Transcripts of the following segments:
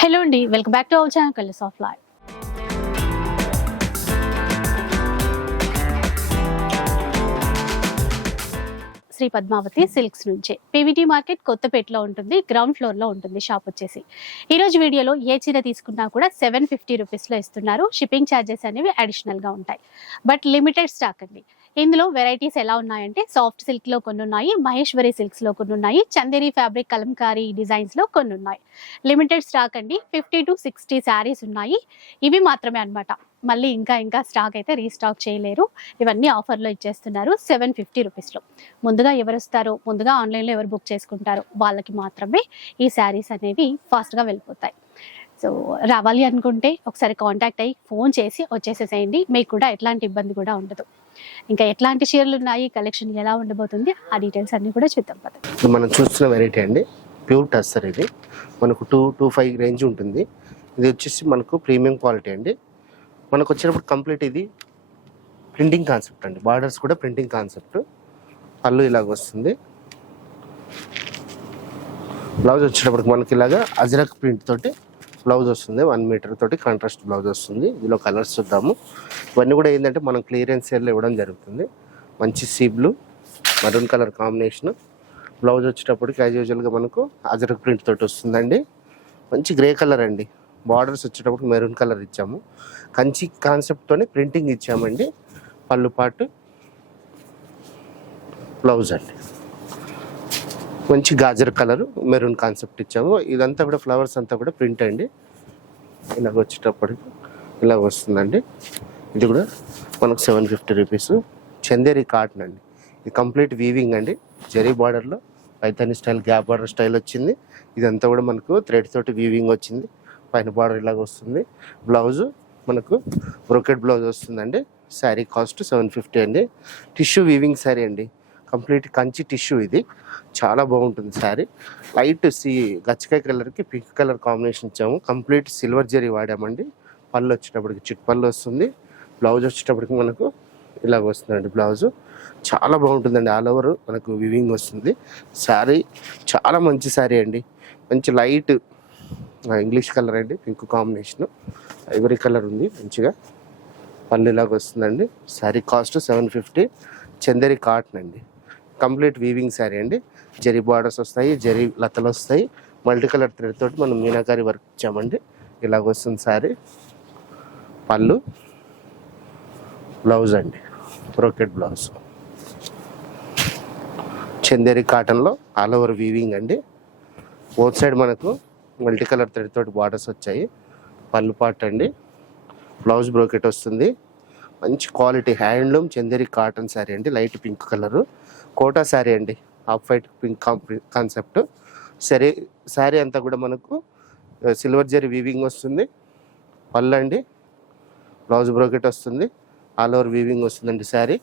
Hello అండి welcome back to our channel colours of life Shri Padmavati silks నుంచే. PVT market కొత్తపేటలో ఉంటుంది ground ఫ్లోర్లో ఉంటుంది షాప్ వచ్చేసి. ఈరోజు వీడియోలో ఏ చీర తీసుకున్నా కూడా సెవెన్ ఫిఫ్టీ రూపీస్లో ఇస్తున్నారు. షిప్పింగ్ ఛార్జెస్ అనేవి అడిషనల్గా ఉంటాయి. బట్ లిమిటెడ్ స్టాక్ అండి. ఇందులో వెరైటీస్ ఎలా ఉన్నాయంటే సాఫ్ట్ సిల్క్లో కొన్ని ఉన్నాయి మహేశ్వరి సిల్క్స్లో కొన్ని ఉన్నాయి చందేరి ఫ్యాబ్రిక్ కలంకారీ డిజైన్స్లో కొన్ని ఉన్నాయి లిమిటెడ్ స్టాక్ అండి ఫిఫ్టీ టు సిక్స్టీ శారీస్ ఉన్నాయి. ఇవి మాత్రమే అనమాట మళ్ళీ ఇంకా ఇంకా స్టాక్ అయితే రీస్టాక్ చేయలేరు. ఇవన్నీ ఆఫర్లో ఇచ్చేస్తున్నారు సెవెన్ ఫిఫ్టీ రూపీస్లో ముందుగా ఎవరు వస్తారో ముందుగా ఆన్లైన్లో ఎవరు బుక్ చేసుకుంటారో వాళ్ళకి మాత్రమే ఈ శారీస్ అనేవి ఫాస్ట్గా వెళ్ళిపోతాయి. సో రావాలి అనుకుంటే ఒకసారి కాంటాక్ట్ అయ్యి ఫోన్ చేసి వచ్చేసేసేయండి. మీకు కూడా ఎట్లాంటి ఇబ్బంది కూడా ఉండదు. ఇంకా ఎట్లాంటి చీరలు ఉన్నాయి కలెక్షన్ ఎలా ఉండబోతుంది ఆ డీటెయిల్స్ అన్ని కూడా చూద్దాం పద. మనం చూస్తున్న వెరైటీ అండి. ప్యూర్ టస్సర్ ఇది. మనకు టూ టూ ఫైవ్ రేంజ్ ఉంటుంది. ఇది వచ్చేసి మనకు ప్రీమియం క్వాలిటీ అండి. మనకు వచ్చినప్పుడు కంప్లీట్ ఇది ప్రింటింగ్ కాన్సెప్ట్ అండి. బార్డర్స్ కూడా ప్రింటింగ్ కాన్సెప్ట్ పళ్ళు ఇలాగ వస్తుంది. బ్లౌజ్ వచ్చేటప్పటికి మనకి ఇలాగా అజరక్ ప్రింట్ తోటి బ్లౌజ్ వస్తుంది. వన్ మీటర్ తోటి కాంట్రాస్ట్ బ్లౌజ్ వస్తుంది. ఇందులో కలర్స్ చూద్దాము. ఇవన్నీ కూడా ఏంటంటే మనం క్లియరెన్స్ సేల్ ఇవ్వడం జరుగుతుంది. మంచి sea blue maroon colour combination blouse వచ్చేటప్పటికి యాజ్ యూజువల్గా మనకు అజరక్ ప్రింట్ తోటి వస్తుందండి. మంచి గ్రే కలర్ అండి. బార్డర్స్ వచ్చేటప్పుడు మెరూన్ కలర్ ఇచ్చాము. కంచి కాన్సెప్ట్తోనే ప్రింటింగ్ ఇచ్చామండి. పళ్ళు పాటు బ్లౌజ్ అండి. మంచి గాజర్ కలర్ మెరూన్ కాన్సెప్ట్ ఇచ్చాము. ఇదంతా కూడా ఫ్లవర్స్ అంతా కూడా ప్రింట్ అండి ఇలాగ వచ్చేటప్పటికి ఇలాగ వస్తుందండి. ఇది కూడా మనకు seven fifty rupees. Chanderi cotton అండి. ఇది కంప్లీట్ వీవింగ్ అండి. జరీ బార్డర్లో Paithani style gap border style వచ్చింది. ఇదంతా కూడా మనకు థ్రెడ్ తోటి వీవింగ్ వచ్చింది. పైన బార్డర్ ఇలాగ వస్తుంది. బ్లౌజ్ మనకు బ్రోకెట్ బ్లౌజ్ వస్తుందండి. శారీ కాస్ట్ సెవెన్ ఫిఫ్టీ అండి. టిష్యూ వీవింగ్ శారీ అండి. కంప్లీట్ కంచి టిష్యూ ఇది. చాలా బాగుంటుంది శారీ. లైట్ సి గచ్చకాయ కలర్కి పింక్ కలర్ కాంబినేషన్ ఇచ్చాము. కంప్లీట్ సిల్వర్ జరీ వాడామండి. పళ్ళు వచ్చేటప్పటికి చిట్ పళ్ళు వస్తుంది. బ్లౌజ్ వచ్చేటప్పటికి మనకు ఇలాగ వస్తుందండి బ్లౌజు. చాలా బాగుంటుందండి ఆల్ ఓవర్ మనకు వివింగ్ వస్తుంది. శారీ చాలా మంచి శారీ అండి. మంచి లైట్ ఇంగ్లీష్ కలర్ అండి. Pink combination. ఐవరీ కలర్ ఉంది మంచిగా. పళ్ళు ఇలాగ వస్తుందండి. Saree cost seven fifty. Chanderi cotton అండి. కంప్లీట్ వీవింగ్ శారీ అండి. జరీ బార్డర్స్ వస్తాయి జరీ లతలు వస్తాయి. మల్టీ కలర్ థ్రెడ్ తోటి మనం మీనాకారి వర్క్ ఇచ్చామండి. ఇలాగ వస్తుంది శారీ. పళ్ళు బ్లౌజ్ అండి. Brocade blouse. చందేరి కాటన్లో ఆల్ ఓవర్ వీవింగ్ అండి. బోత్ సైడ్ మనకు మల్టీ కలర్ థ్రెడ్ తోటి బార్డర్స్ వచ్చాయి. పళ్ళు పాట్ అండి. బ్లౌజ్ బ్రోకెట్ వస్తుంది. మంచి quality handloom Chanderi cotton sari అండి. Light pink colour. Kota sari అండి. Half white pink concept. సరే శారీ అంతా కూడా మనకు సిల్వర్ జరీ వీవింగ్ వస్తుంది. పళ్ళు అండి బ్లౌజ్ బ్రోకెట్ వస్తుంది. ఆల్ ఓవర్ వీవింగ్ వస్తుందండి శారీ.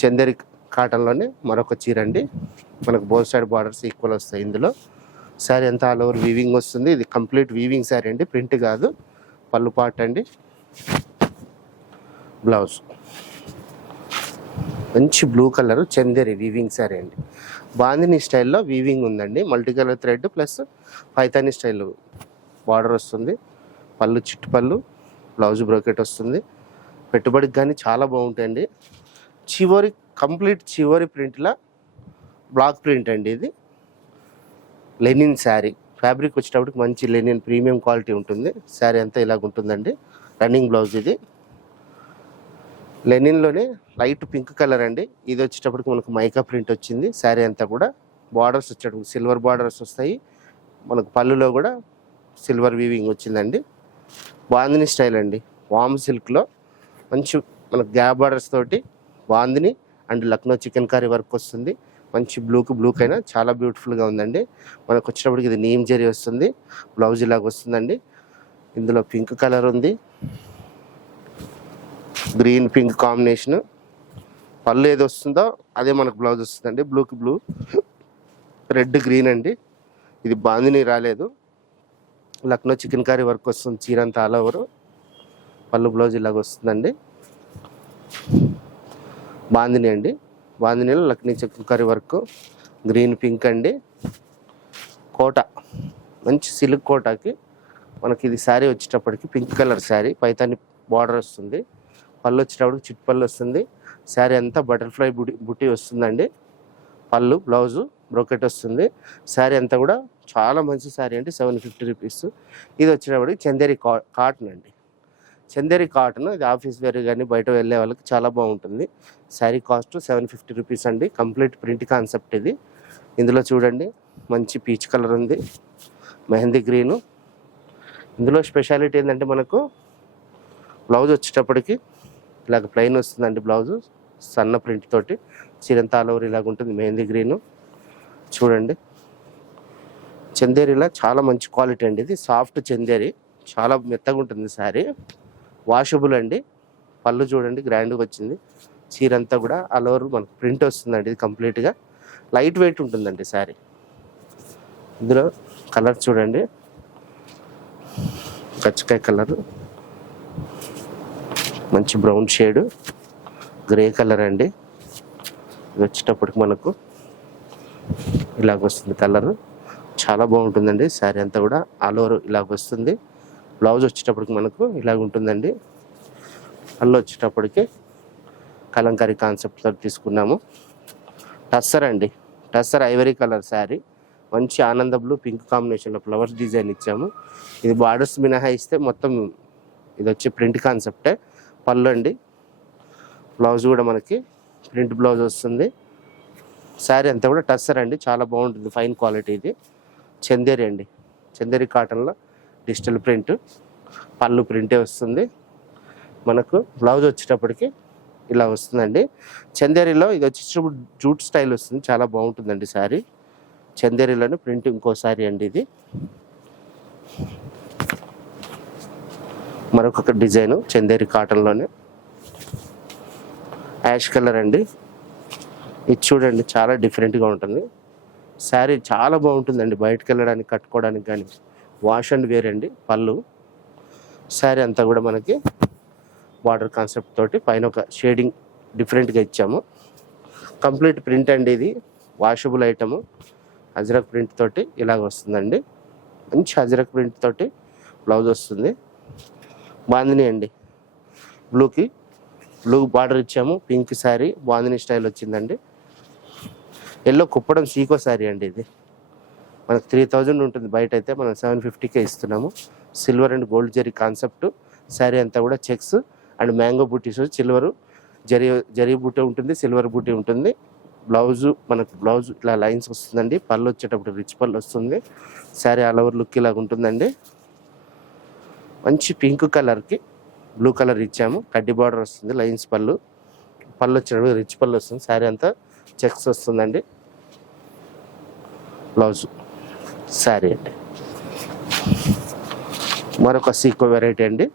చందేరి కాటన్లోనే మరొక చీర అండి మనకు బోత్ సైడ్ బార్డర్స్ ఈక్వల్ వస్తాయి ఇందులో. శారీ అంతా ఆల్ ఓవర్ వీవింగ్ వస్తుంది. ఇది కంప్లీట్ వీవింగ్ శారీ అండి. ప్రింట్ కాదు. పళ్ళు పాట్ అండి. బ్లౌజ్. మంచి blue colour Chanderi weaving sari అండి. బాందిని స్టైల్లో వీవింగ్ ఉందండి. Multi colour thread plus Paithani style border వస్తుంది. పళ్ళు చిట్టు పళ్ళు బ్లౌజ్ బ్రోకెట్ వస్తుంది. పెట్టుబడికి కానీ చాలా బాగుంటాయండి. చివరి కంప్లీట్ చివరి ప్రింట్లా బ్లాక్ ప్రింట్ అండి ఇది. లెనిన్ శారీ ఫ్యాబ్రిక్ వచ్చేటప్పటికి మంచి లెనిన్ ప్రీమియం క్వాలిటీ ఉంటుంది. శారీ అంతా ఇలాగ ఉంటుందండి రన్నింగ్ బ్లౌజ్ ఇది. లెనిన్లోనే లైట్ పింక్ కలర్ అండి. ఇది వచ్చేటప్పటికి మనకు మైకా ప్రింట్ వచ్చింది. శారీ అంతా కూడా బార్డర్స్ వచ్చేటప్పుడు సిల్వర్ బార్డర్స్ వస్తాయి. మనకు పళ్ళులో కూడా సిల్వర్ వీవింగ్ వచ్చిందండి. బాందిని స్టైల్ అండి. వామ్ సిల్క్లో మంచి మనకు గ్యాప్ బార్డర్స్ తోటి bandhani and Lucknow chikankari work వస్తుంది. మంచి బ్లూకి బ్లూకైనా అయినా చాలా బ్యూటిఫుల్గా ఉందండి. మనకు వచ్చేటప్పటికి ఇది నీమ్ జరీ వస్తుంది. బ్లౌజ్ ఇలాగ వస్తుందండి. ఇందులో పింక్ కలర్ ఉంది. Green pink combination. పళ్ళు ఏది వస్తుందో అదే మనకు బ్లౌజ్ వస్తుందండి. బ్లూకి బ్లూ రెడ్ గ్రీన్ అండి. ఇది బాందిని రాలేదు. లక్నో చికెన్ కర్రీ వర్క్ వస్తుంది. చీర అంతా ఆల్ ఓవర్ పళ్ళు బ్లౌజ్ ఇలాగ వస్తుందండి. బాందిని అండి. బాందినిలో Lucknow chikankari work. Green pink అండి. కోట. మంచి సిల్క్ కోటాకి మనకి ఇది శారీ వచ్చేటప్పటికి pink colour sari. Paithani border వస్తుంది. పళ్ళు వచ్చేటప్పటికి చిట్ పళ్ళు వస్తుంది శారీ అంతా బటర్ఫ్లై బుటి బుట్టి వస్తుందండి. పళ్ళు బ్లౌజు బ్రోకెట్ వస్తుంది. శారీ అంతా కూడా చాలా మంచి శారీ అండి. Seven fifty rupees. ఇది వచ్చేటప్పటికి చందేరి కా కాటన్ అండి. చందేరి కాటన్ ఇది ఆఫీస్ వేర్ కానీ బయట వెళ్ళే వాళ్ళకి చాలా బాగుంటుంది. Sari cost seven fifty rupees అండి. కంప్లీట్ ప్రింట్ కాన్సెప్ట్ ఇది. ఇందులో చూడండి మంచి పీచ్ కలర్ ఉంది. మెహందీ గ్రీను. ఇందులో స్పెషాలిటీ ఏంటంటే మనకు బ్లౌజ్ వచ్చేటప్పటికి ఇలాగ ప్లెయిన్ వస్తుందండి బ్లౌజు. సన్న ప్రింట్ తోటి చిరంత ఆల్ ఓవర్ ఇలాగ ఉంటుంది మెహందీ గ్రీను. చూడండి. చందేరిలా చాలా మంచి క్వాలిటీ అండి ఇది. సాఫ్ట్ చందేరి. చాలా మెత్తగా ఉంటుంది శారీ. వాషబుల్ అండి. పళ్ళు చూడండి గ్రాండ్గా వచ్చింది. చీర అంతా కూడా ఆల్ ఓవర్ మనకు ప్రింట్ వస్తుందండి ఇది కంప్లీట్గా. లైట్ వెయిట్ ఉంటుందండి శారీ. ఇందులో కలర్ చూడండి. కచ్చకాయ కలరు. మంచి బ్రౌన్ షేడ్. గ్రే కలర్ అండి. ఇది వచ్చేటప్పటికి మనకు ఇలాగ వస్తుంది కలర్. చాలా బాగుంటుందండి. శారీ అంతా కూడా ఆల్ ఓవర్ ఇలాగ వస్తుంది బ్లౌజ్ వచ్చేటప్పటికి మనకు ఇలాగ ఉంటుందండి పళ్ళు వచ్చేటప్పటికి కలంకారీ కాన్సెప్ట్తో తీసుకున్నాము. టస్సర్ అండి. Tussar ivory colour sari. మంచి ఆనంద బ్లూ పింక్ కాంబినేషన్లో ఫ్లవర్స్ డిజైన్ ఇచ్చాము. ఇది బార్డర్స్ మినహాయిస్తే మొత్తం ఇది వచ్చి ప్రింట్ కాన్సెప్టే. పళ్ళు అండి. బ్లౌజ్ కూడా మనకి ప్రింట్ బ్లౌజ్ వస్తుంది. శారీ అంతా కూడా టస్సర్ అండి. చాలా బాగుంటుంది. ఫైన్ క్వాలిటీ ఇది. చందేరి అండి. చందేరి కాటన్లో డిజిటల్ ప్రింట్. పళ్ళు ప్రింటే వస్తుంది. మనకు బ్లౌజ్ వచ్చేటప్పటికి ఇలా వస్తుందండి. చందేరిలో ఇది వచ్చేటప్పుడు జూట్ స్టైల్ వస్తుంది. చాలా బాగుంటుందండి శారీ. చందేరిలోనే ప్రింట్ ఇంకో శారీ అండి ఇది. మరొక డిజైన్ చందేరి కాటన్లోనే. యాష్ కలర్ అండి. ఇది చూడండి చాలా డిఫరెంట్గా ఉంటుంది. శారీ చాలా బాగుంటుందండి బయటకు వెళ్ళడానికి కట్టుకోవడానికి కానీ. వాష్ అండ్ వేర్ అండి పళ్ళు. శారీ అంతా కూడా మనకి బార్డర్ కాన్సెప్ట్ తోటి పైన ఒక షేడింగ్ డిఫరెంట్గా ఇచ్చాము. కంప్లీట్ ప్రింట్ అండి ఇది వాషబుల్ ఐటము. అజరక్ ప్రింట్ తోటి ఇలాగ వస్తుందండి. మంచి అజరక్ ప్రింట్ తోటి బ్లౌజ్ వస్తుంది. బాందిని అండి. బ్లూకి బ్లూ బార్డర్ ఇచ్చాము పింక్ శారీ బాందిని స్టైల్ వచ్చిందండి. ఎల్లో కుప్పడం సీకో శారీ అండి ఇది. మనకు త్రీ థౌజండ్ ఉంటుంది బయట అయితే మనం సెవెన్ ఫిఫ్టీకే ఇస్తున్నాము. Silver and gold zari concept. Sari అంతా కూడా checks and mango butis silver zari zari buti ఉంటుంది సిల్వర్ బూటీ ఉంటుంది. బ్లౌజు మనకు బ్లౌజ్ ఇట్లా లైన్స్ వస్తుందండి. పళ్ళు వచ్చేటప్పుడు రిచ్ పళ్ళు వస్తుంది. శారీ ఆల్ ఓవర్ లుక్ ఇలాగ ఉంటుందండి మంచి పింక్ కలర్కి బ్లూ కలర్ ఇచ్చాము. కడ్డీ బార్డర్ వస్తుంది లైన్స్ పళ్ళు. పళ్ళు వచ్చేటప్పుడు రిచ్ పళ్ళు వస్తుంది. శారీ అంతా చెక్స్ వస్తుందండి. బ్లౌజ్ శారీ అండి. మరొక సీకో వెరైటీ అండి.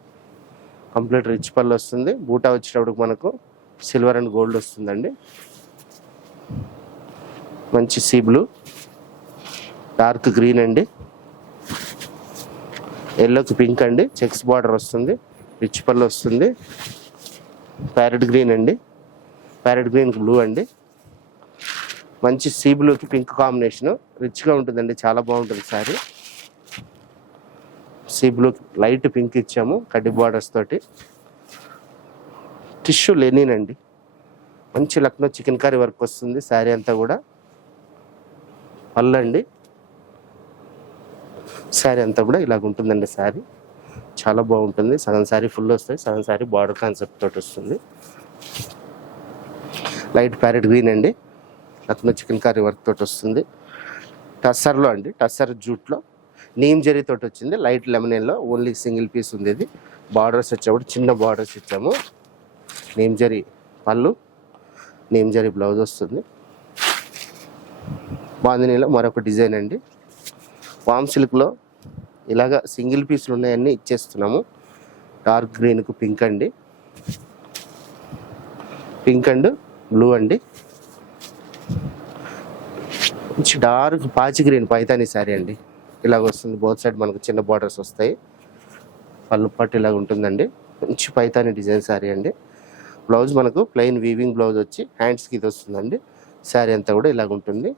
కంప్లీట్ రిచ్ పళ్ళు వస్తుంది. బూటా వచ్చినప్పుడు మనకు సిల్వర్ అండ్ గోల్డ్ వస్తుందండి. మంచి సీ బ్లూ. డార్క్ గ్రీన్ అండి. ఎల్లోకి పింక్ అండి. చెక్స్ బార్డర్ వస్తుంది. రిచ్ పళ్ళు వస్తుంది. ప్యారెట్ గ్రీన్ అండి. ప్యారెట్ గ్రీన్ బ్లూ అండి. మంచి సీ బ్లూకి పింక్ కాంబినేషన్. రిచ్గా ఉంటుందండి. చాలా బాగుంటుంది sari. Sea blue light pink ఇచ్చాము. కడ్డీ బార్డర్స్ తోటి. టిష్యూ లెనిన్ అండి. మంచి లక్నో చికెన్ కర్రీ వర్క్ వస్తుంది. శారీ అంతా కూడా. పళ్ళండి శారీ అంతా కూడా ఇలాగ ఉంటుందండి శారీ చాలా బాగుంటుంది. సగం శారీ ఫుల్ వస్తుంది సగం శారీ బార్డర్ కాన్సెప్ట్ తోటి వస్తుంది. లైట్ ప్యారెట్ గ్రీన్ అండి. అతను చికెన్ కర్రీ వర్క్ తోటి వస్తుంది. టస్సర్లో అండి. టస్సర్ జూట్లో నీమ్ జరీ తోటి వచ్చింది. Light lemon yellow only single piece ఉంది ఇది. బార్డర్స్ వచ్చేప్పుడు చిన్న బార్డర్స్ ఇచ్చాము. నీమ్ జరీ పళ్ళు నీమ్ జరీ బ్లౌజ్ వస్తుంది. బాందినీలో మరొక డిజైన్ అండి. ఫామ్ సిల్క్లో ఇలాగ సింగిల్ పీస్లు ఉన్నాయన్నీ ఇచ్చేస్తున్నాము. డార్క్ గ్రీన్కు పింక్ అండి. పింక్ అండ్ బ్లూ అండి. మంచి డార్క్ పాచి గ్రీన్ పైతాని శారీ అండి. ఇలాగ వస్తుంది. బోత్ సైడ్ మనకు చిన్న బార్డర్స్ వస్తాయి. పళ్ళు పట్టు ఇలాగ ఉంటుందండి. మంచి పైతాని డిజైన్ శారీ అండి. బ్లౌజ్ మనకు ప్లెయిన్ వీవింగ్ బ్లౌజ్ వచ్చి హ్యాండ్స్కి ఇది వస్తుందండి. శారీ అంతా కూడా ఇలాగ ఉంటుంది.